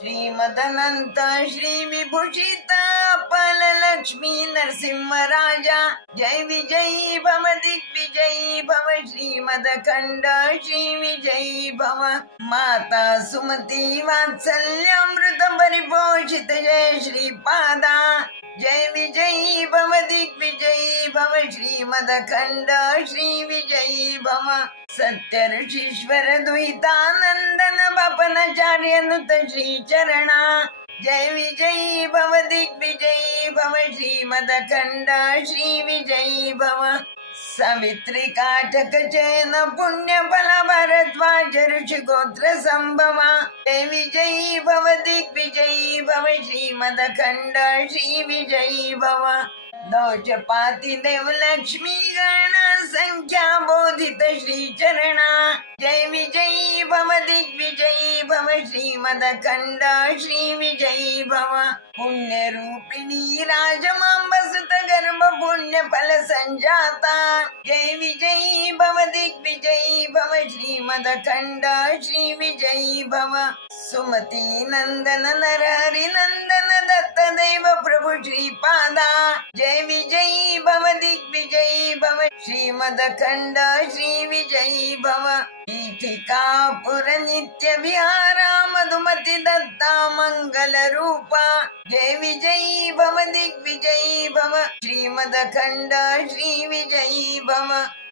श्रीमदनंत श्री विभूषित अपल लक्ष्मी नरसिंह राजा जय विजयी भव दिग्विजयी भव श्रीमदखंड श्री विजयी भव माता सुमती वात्सल्यामृत परिपोषित जय श्रीपादा जय विजयी भव दिग्विजयी भव श्रीमदखंड श्री विजयी भव सत्य ऋषीश्वर द्वैतानंदन बपनाचार्य नुत श्री चरणा जय विजयी भव दिग्विजयी भव श्रीमदखंड श्री विजयी भव सावित्री काटक चैन पुण्य फल भरद्वाज ऋषि गोत्र संभवा जय विजयी भव दिग्विजयी भव श्रीमदखंड श्री विजयी भव दौचपाति देव लक्ष्मी गण संख्या बोधित श्री चरणा जय विजयी भव दिग्विजयी भव श्रीमदखंड श्री विजयी भव पुण्य रूपिणी राजमांब सुत गर्भ पुण्य फल संजाता जय विजयी भव दिग्विजयी भव श्रीमदखंड श्री विजयी भव सुमती नंदन नर हरि नंदन दत्त देव प्रभु श्रीपादा जय विजयी भव दिग्विजयी भव श्रीमदखंड श्री विजयी भव पीठिकापुर नित्य विहारा मधुमति दत्ता मंगल रूपा जय विजयी भव दिग्विजयी भव श्रीमदखंड श्री विजयी भव